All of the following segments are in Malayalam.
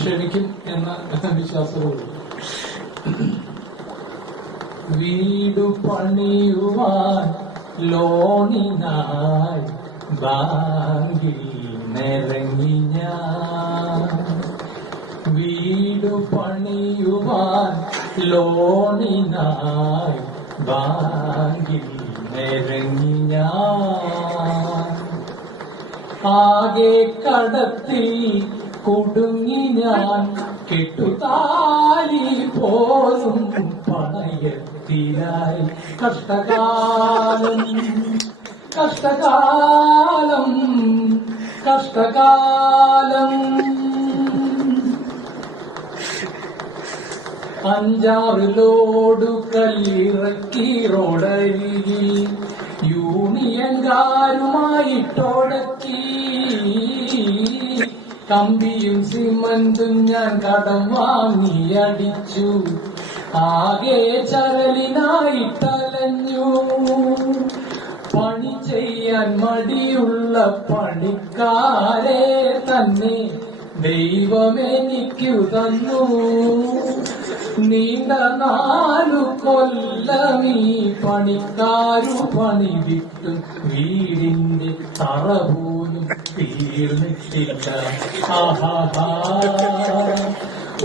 ക്ഷണിക്കും എന്ന വിശ്വാസമുള്ളൂ വീടു പണിയുവാൻ ലോണിനായി ബാങ്കിൽ നിറങ്ങി ഞാൻ വീടു പണിയുവാൻ ലോണിനായി ബാങ്കിൽ നിറങ്ങി ഞാൻ ആകെ കടത്തിൽ കൊടുങ്ങി ഞാൻ കെട്ടുതാലി പോലും പണയത്തിലായി കഷ്ടകാലം കഷ്ടകാലം കഷ്ടകാലം അഞ്ചാറ് ലോഡു കല്ലിറക്കി റോഡരികിൽ യൂണിയൻകാരുമായിട്ടോടത്തി കമ്പിയും സിമന്തും ഞാൻ കടം വാങ്ങി അടിച്ചു ആകെ ചരലിനായി തലഞ്ഞു പണി ചെയ്യാൻ മടിയുള്ള പണിക്കാരെ തന്നെ ദൈവമെനിക്കു തന്നു നീണ്ട നാലു കൊല്ലമീ പണിക്കാരു പണി വിട്ടും വീടിന്റെ തറ പോലും തീർന്നിട്ടില്ല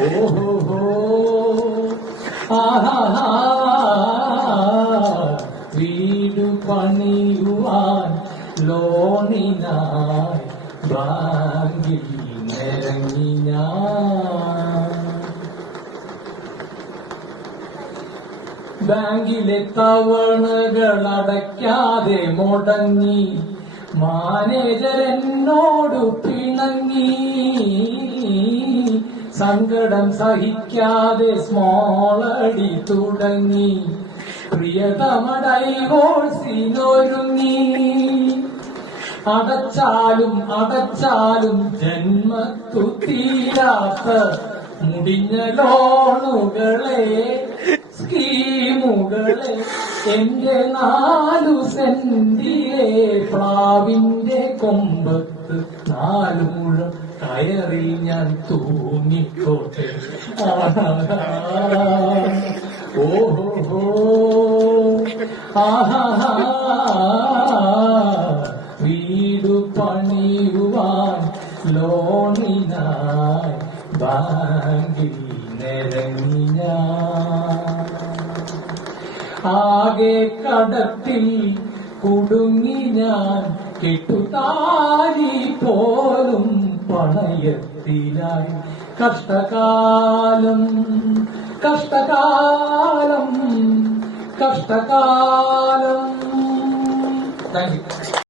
ഓഹോ വീടു പണിയുവാൻ ലോണിനായി ബാങ്കിൽ നിരങ്ങി ഞാൻ ബാങ്കിലെ തവണകൾ അടയ്ക്കാതെ മുടങ്ങി മാനേജർ എന്നോട് പിണങ്ങി സങ്കടം സഹിക്കാതെ സ്മോളടി തുടങ്ങി പ്രിയതമ ഡൈവോഴ്സിനൊരുങ്ങി അടച്ചാലും അടച്ചാലും ജന്മത്തു തീരാത്ത മുടിഞ്ഞ ലോണുകളെ സ്കീമുകളെ എന്റെ നാലു സെന്റിലെ പ്ലാവിന്റെ കൊമ്പത്ത് നാലുമുഴ കയറി ഞാൻ തൂങ്ങിക്കോട്ടെ ഓഹോ ആഹാ വീടു പണിയുവാൻ ലോണിനായി ബാങ്കിൽ നിരങ്ങിയ ആകെ കടത്തിൽ കുടുങ്ങി ഞാൻ കെട്ടുതാരി പോലും പണയത്തിലായി കഷ്ടകാലം കഷ്ടകാലം കഷ്ടകാലം